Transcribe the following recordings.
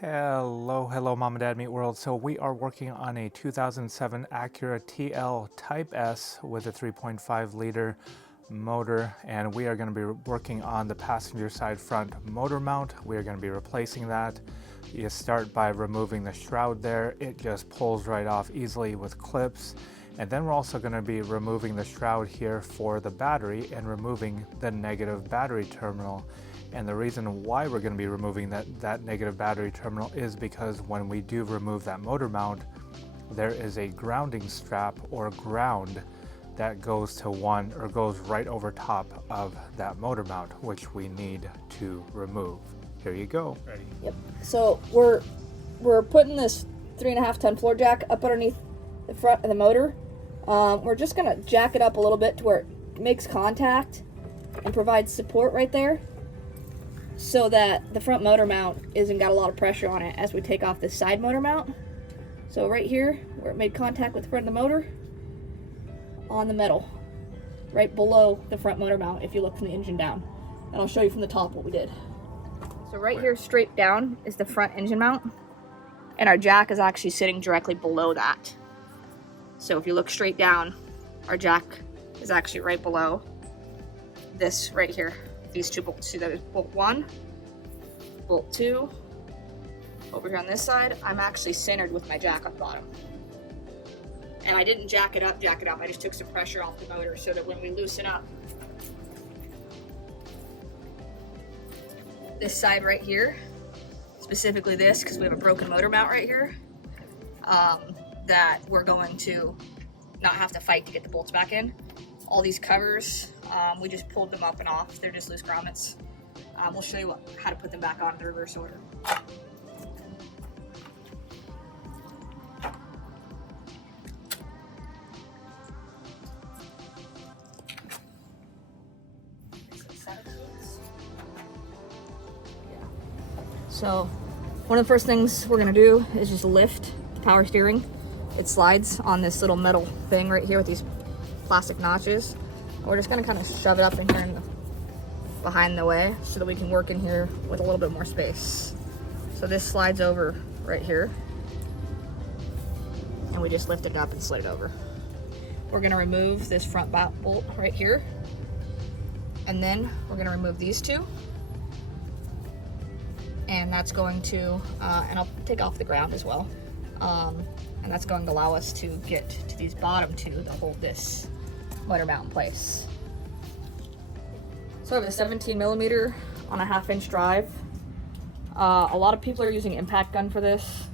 Hello Mom and Dad Meet World. So we are working on a 2007 Acura TL Type S with a 3.5 liter motor, and we are going to be working on the passenger side front motor mount. We are going to be replacing that. You start by removing the shroud there. It just pulls right off easily with clips. And then we're also going to be removing the shroud here for the battery and removing the negative battery terminal. And the reason why we're going to be removing that negative battery terminal is because when we do remove that motor mount, there is a grounding strap or ground that goes to goes right over top of that motor mount, which we need to remove. Here you go. Ready? Yep. So we're putting this 3.5 ton floor jack up underneath the front of the motor. We're just gonna jack it up a little bit to where it makes contact and provides support right there, so that the front motor mount isn't got a lot of pressure on it as we take off this side motor mount. So right here, where it made contact with the front of the motor, on the metal, right below the front motor mount if you look from the engine down. And I'll show you from the top what we did. So right here, straight down, is the front engine mount, and our jack is actually sitting directly below that. So if you look straight down, our jack is actually right below this right here. These two bolts. See, there's bolt 1, bolt 2. Over here on this side, I'm actually centered with my jack on the bottom. And I didn't jack it up. I just took some pressure off the motor so that when we loosen up this side right here, specifically this, because we have a broken motor mount right here, that we're going to not have to fight to get the bolts back in. All these covers, we just pulled them up and off. They're just loose grommets. We'll show you how to put them back on in the reverse order. So one of the first things we're gonna do is just lift the power steering. It slides on this little metal thing right here with these plastic notches. We're just gonna kind of shove it up in here behind the way so that we can work in here with a little bit more space. So this slides over right here, and we just lift it up and slid it over. We're gonna remove this front bolt right here, and then we're gonna remove these two, and that's going to, and I'll take off the ground as well, and that's going to allow us to get to these bottom two to hold this motor mount in place. So I have a 17 millimeter on a 1/2 inch drive. A lot of people are using impact gun for this.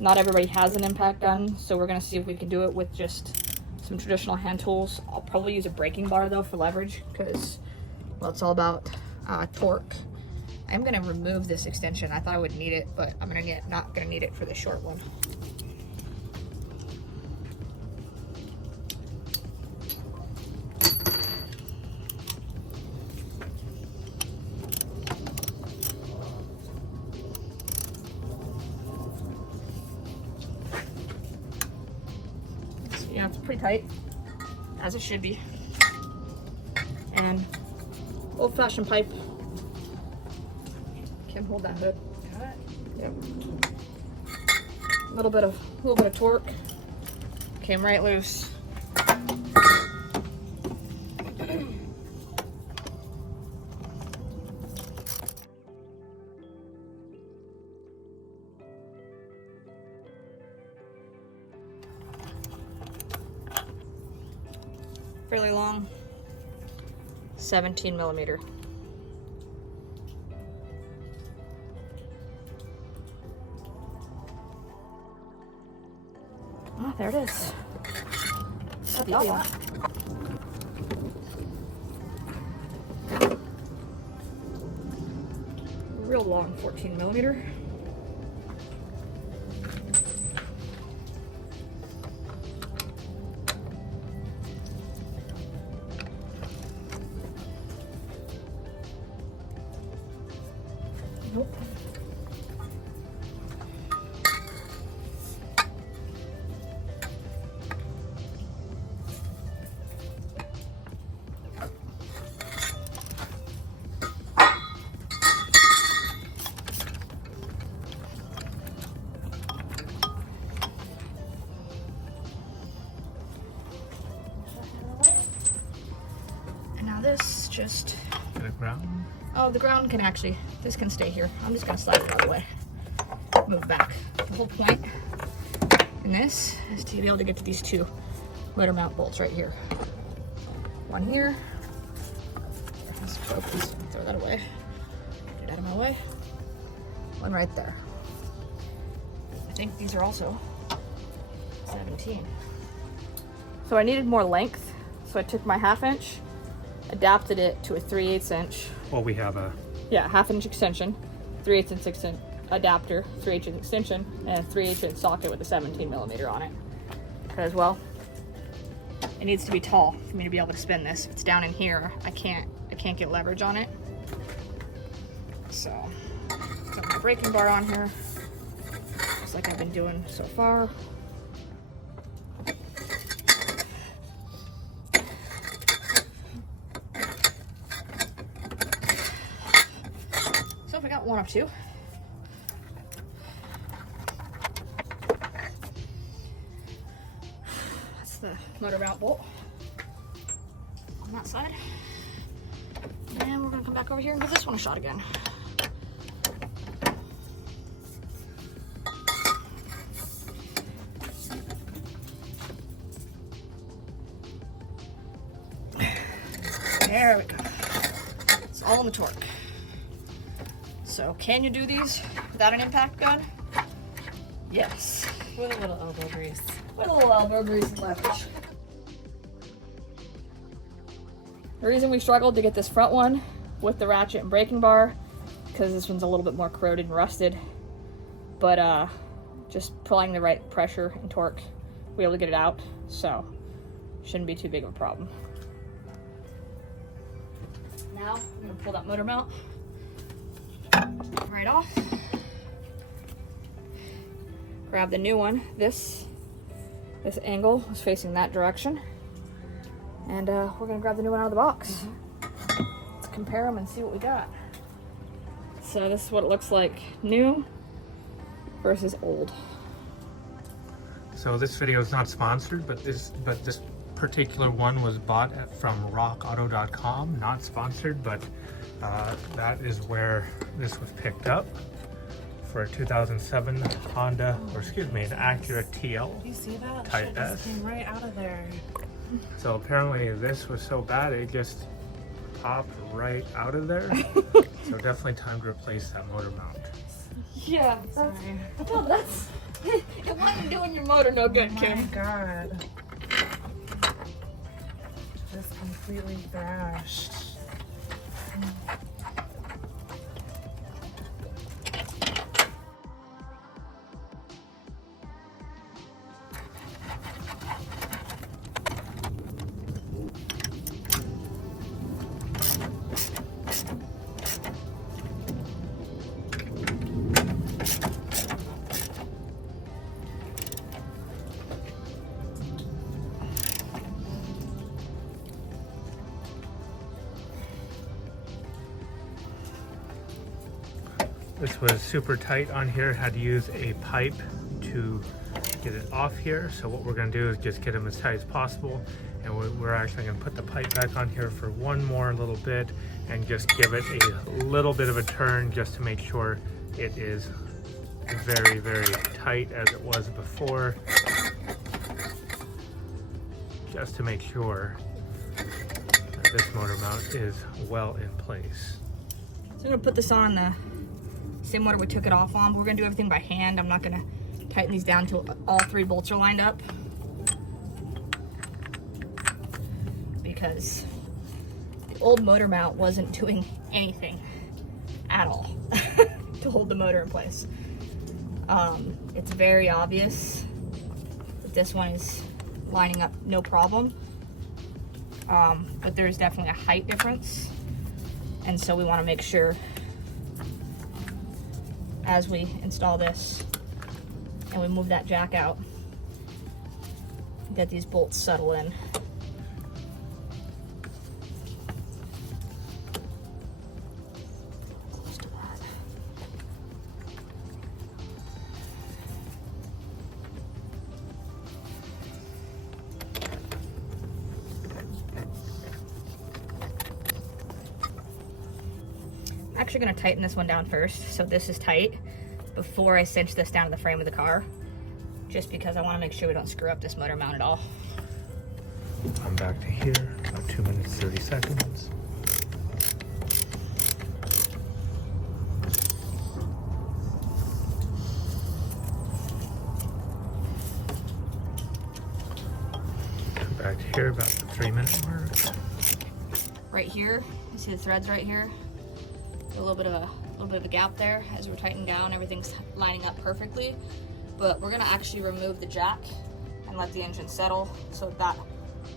Not everybody has an impact gun, so we're gonna see if we can do it with just some traditional hand tools. I'll probably use a braking bar though for leverage, because, well, it's all about torque. I'm gonna remove this extension. I thought I would need it, but I'm not gonna need it for the short one. So, yeah, it's pretty tight, as it should be. And old-fashioned pipe can hold that hood. Got it? Yep. A little bit of torque. Came right loose. Fairly long. 17 millimeter. Oh, there it is. Got the audio. Real long 14 millimeter. Nope. just... To the ground? Oh, the ground can actually, this can stay here. I'm just gonna slide it out of the way. Move back. The whole point in this is to be able to get to these two motor mount bolts right here. One here. Let's focus. Throw that away. Get out of my way. One right there. I think these are also 17. So I needed more length, so I took my 1/2 inch, adapted it to a 3/8 inch. Well, we have a... Yeah, 1/2 inch extension, 3/8 inch adapter, 3/8 inch extension, and a 3/8 inch socket with a 17mm on it. Because, well, it needs to be tall for me to be able to spin this. If it's down in here, I can't get leverage on it. So, got my braking bar on here, just like I've been doing so far. So if I got one of two. That's the motor mount bolt on that side. And we're gonna come back over here and give this one a shot again. There we go. It's all in the torque. So can you do these without an impact gun? Yes. With a little elbow grease. With a little elbow grease and leverage. The reason we struggled to get this front one with the ratchet and braking bar, because this one's a little bit more corroded and rusted, but just applying the right pressure and torque, we'll be able to get it out, so shouldn't be too big of a problem. Now I'm gonna pull that motor mount right off. Grab the new one. This angle is facing that direction. And we're gonna grab the new one out of the box. Let's compare them and see what we got. So this is what it looks like new versus old. So this video is not sponsored, but this particular one was bought from rockauto.com, not sponsored, but that is where this was picked up for a 2007 Honda, or excuse me, an Acura TL You see that? Type Shit just S. came right out of there. So apparently this was so bad it just popped right out of there. So definitely time to replace that motor mount. Yeah, Sorry. that's it wasn't doing your motor no good, Oh my Kim. god. Just completely thrashed. This was super tight on here, had to use a pipe to get it off here. So what we're gonna do is just get them as tight as possible. And we're actually gonna put the pipe back on here for one more little bit and just give it a little bit of a turn just to make sure it is very, very tight as it was before. Just to make sure that this motor mount is well in place. So I'm gonna put this on the same motor we took it off on. We're gonna do everything by hand. I'm not gonna tighten these down until all 3 bolts are lined up, because the old motor mount wasn't doing anything at all to hold the motor in place. It's very obvious that this one is lining up no problem, but there's definitely a height difference, and so we want to make sure as we install this and we move that jack out that these bolts settle in. actually gonna tighten this one down first, so this is tight, before I cinch this down to the frame of the car, just because I wanna make sure we don't screw up this motor mount at all. I'm back to here, about 2 minutes, 30 seconds. I'm back to here, about the 3-minute mark. Right here, you see the threads right here? A little bit of a gap there. As we're tightening down, everything's lining up perfectly. But we're gonna actually remove the jack and let the engine settle so that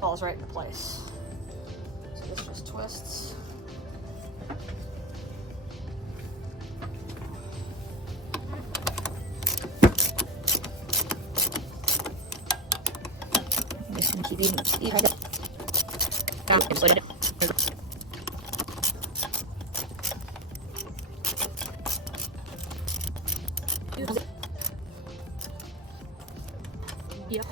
falls right into place. So this just twists. I'm just gonna keep eating it. Yep.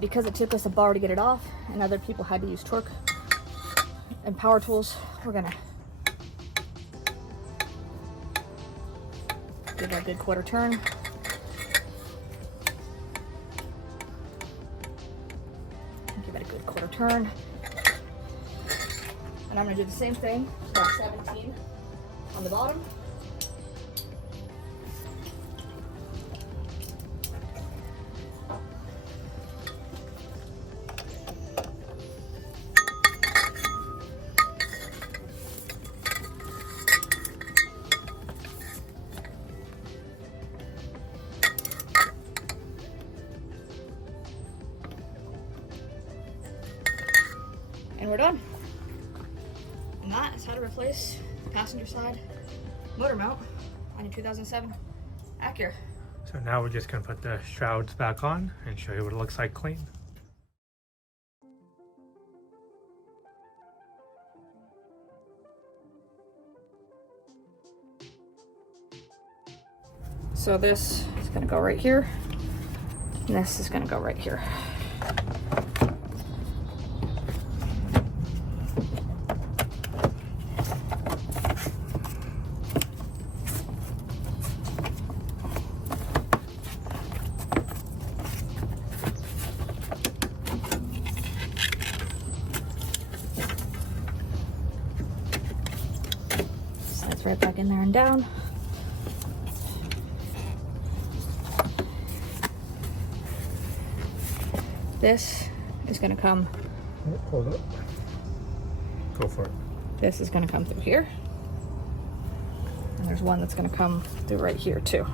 Because it took us a bar to get it off, and other people had to use torque and power tools, we're gonna give it a good quarter turn. Give it a good quarter turn. And I'm gonna do the same thing, about 17 on the bottom. And we're done. And that is how to replace the passenger side motor mount on your 2007 Acura. So now we're just gonna put the shrouds back on and show you what it looks like clean. So this is gonna go right here, and this is gonna go right here. Slides right back in there and down. This is gonna come. Hold up. Go for it. This is gonna come through here. And there's one that's gonna come through right here too.